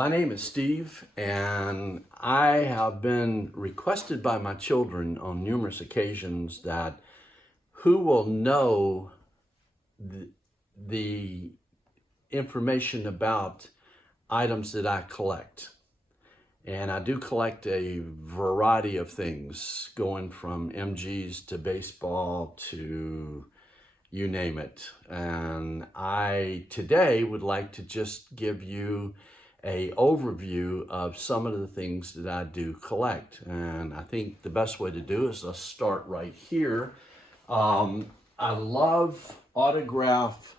My name is Steve, and I have been requested by my children on numerous occasions that who will know the information about items that I collect. And I do collect a variety of things, going from MGs to baseball to you name it. And I today would like to just give you a overview of some of the things that I do collect. And I think the best way to do is let's start right here. I love autograph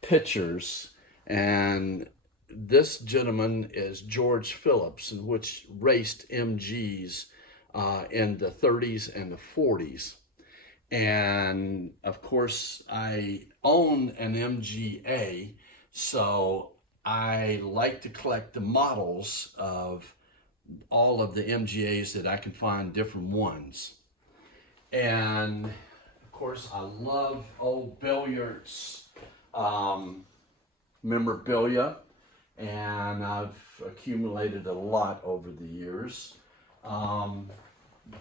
pictures, and this gentleman is George Phillips, which raced MGs in the 30s and the 40s. And of course, I own an MGA, so I like to collect the models of all of the MGAs that I can find, different ones. And of course, I love old billiards memorabilia, and I've accumulated a lot over the years.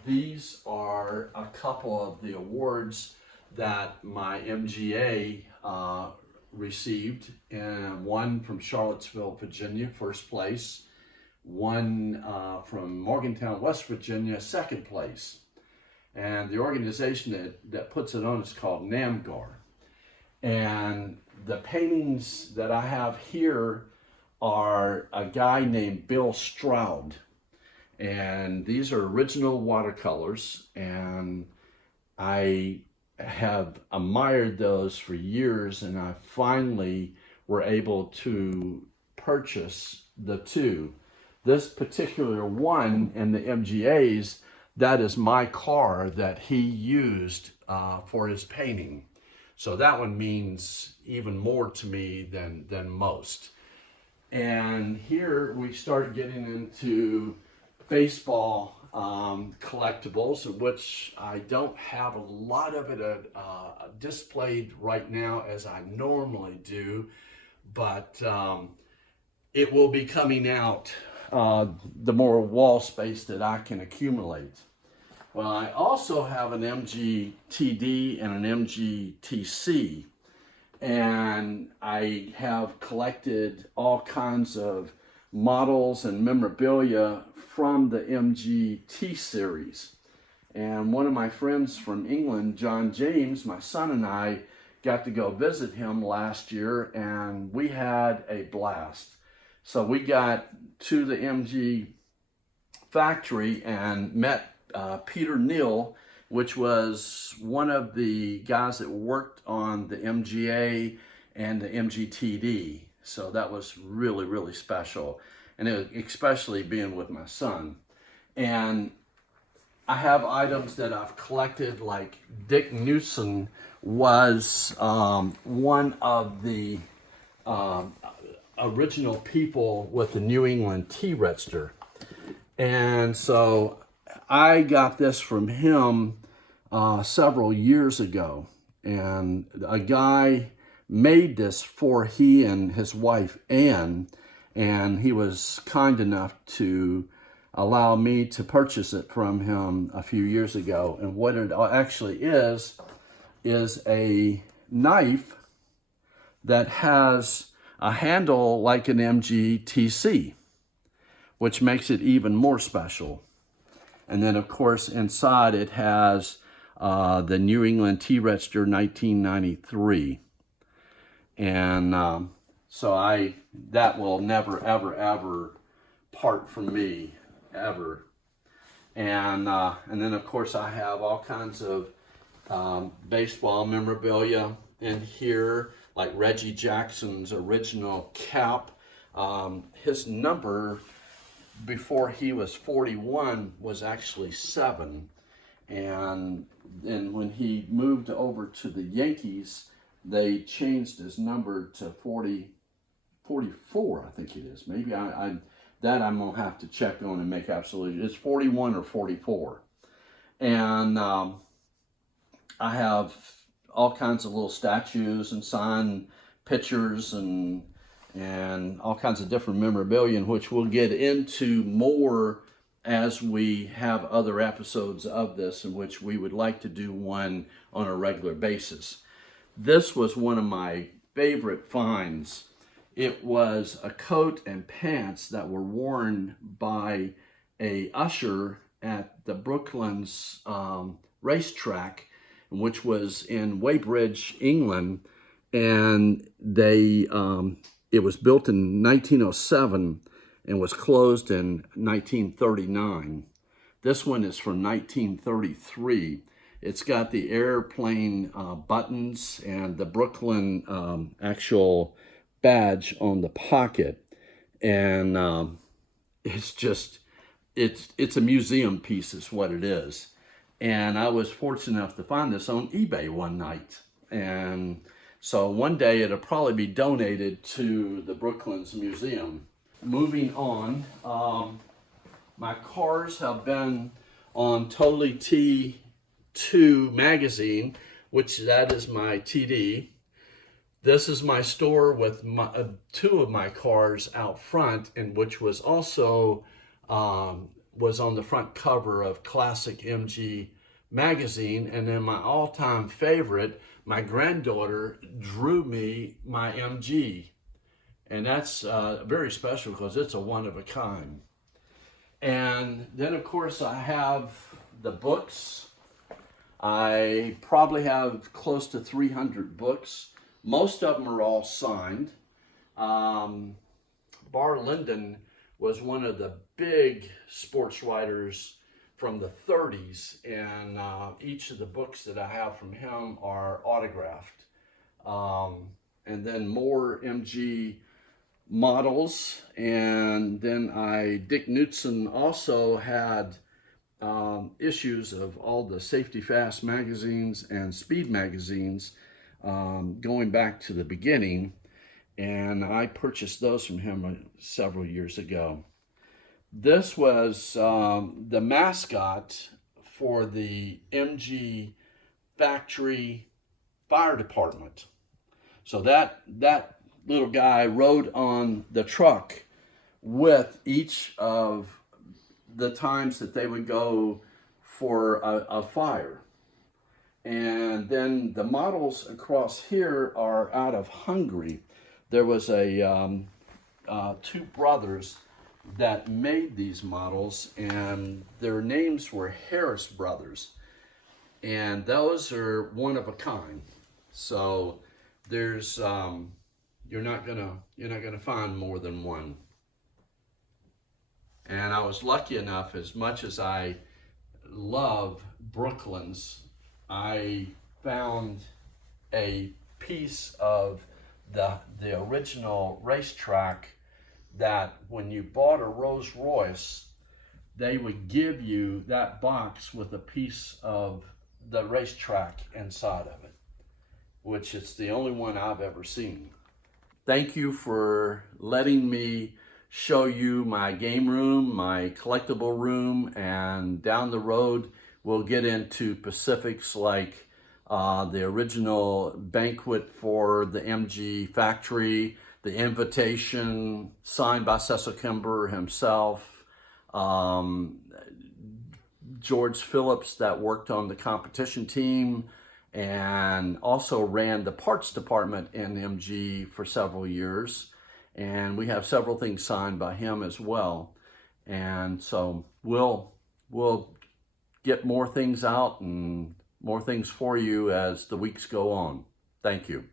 These are a couple of the awards that my MGA received, and one from Charlottesville, Virginia, first place, one from Morgantown, West Virginia, second place. And the organization that puts it on is called NAMGAR. And the paintings that I have here are a guy named Bill Stroud. And these are original watercolors, and I have admired those for years, and I finally were able to purchase the two. This particular one in the MGAs, that is my car that he used for his painting. So that one means even more to me than most. And here we start getting into baseball collectibles, of which I don't have a lot of it displayed right now as I normally do, but it will be coming out the more wall space that I can accumulate. Well, I also have an MGTD and an MGTC, and I have collected all kinds of models and memorabilia from the MGT series. And one of my friends from England, John James, my son and I got to go visit him last year, and we had a blast. So we got to the MG factory and met Peter Neal, which was one of the guys that worked on the MGA and the MGTD. So that was really, really special, and especially being with my son. And I have items that I've collected, like Dick Newsom was one of the original people with the New England T-Register. And so I got this from him several years ago, and a guy made this for he and his wife Ann, and he was kind enough to allow me to purchase it from him a few years ago. And what it actually is a knife that has a handle like an MGTC, which makes it even more special. And then of course inside it has the New England T-Register 1993. And so that will never, ever, ever part from me, ever. And then of course I have all kinds of baseball memorabilia in here, like Reggie Jackson's original cap. His number before he was 41 was actually 7. And then when he moved over to the Yankees, they changed his number to 44, I think it is. Maybe I'm going to have to check on and make absolutely. It's 41 or 44. And I have all kinds of little statues and signed pictures and and all kinds of different memorabilia, which we'll get into more as we have other episodes of this, in which we would like to do one on a regular basis. This was one of my favorite finds. It was a coat and pants that were worn by a usher at the Brooklands racetrack, which was in Weybridge, England, and it was built in 1907 and was closed in 1939. This one is from 1933. It's got the airplane buttons and the Brooklyn actual badge on the pocket, and it's a museum piece is what it is. And I was fortunate enough to find this on eBay one night, and so one day it'll probably be donated to the Brooklands Museum. Moving on, my cars have been on Totally T2 magazine, which that is my TD. This is my store with two of my cars out front, and which was also was on the front cover of Classic MG magazine. And then my all-time favorite, my granddaughter drew me my MG, and that's very special because it's a one-of-a-kind. And then of course I have the books. I probably have close to 300 books. Most of them are all signed. Barr Lyndon was one of the big sports writers from the 30s, and each of the books that I have from him are autographed. And then more MG models, and then Dick Knudson also had issues of all the Safety Fast magazines and Speed magazines going back to the beginning, and I purchased those from him several years ago. This was the mascot for the MG factory fire department. So that little guy rode on the truck with each of the times that they would go for a fire. And then the models across here are out of Hungary. There was two brothers that made these models, and their names were Harris Brothers, and those are one of a kind. So there's you're not gonna find more than one. And I was lucky enough, as much as I love Brooklands, I found a piece of the original racetrack that when you bought a Rolls Royce, they would give you that box with a piece of the racetrack inside of it, which is the only one I've ever seen. Thank you for letting me show you my game room, my collectible room, and down the road we'll get into specifics like the original banquet for the MG factory, the invitation signed by Cecil Kimber himself, George Phillips that worked on the competition team and also ran the parts department in MG for several years. And we have several things signed by him as well. And so we'll get more things out and more things for you as the weeks go on. Thank you.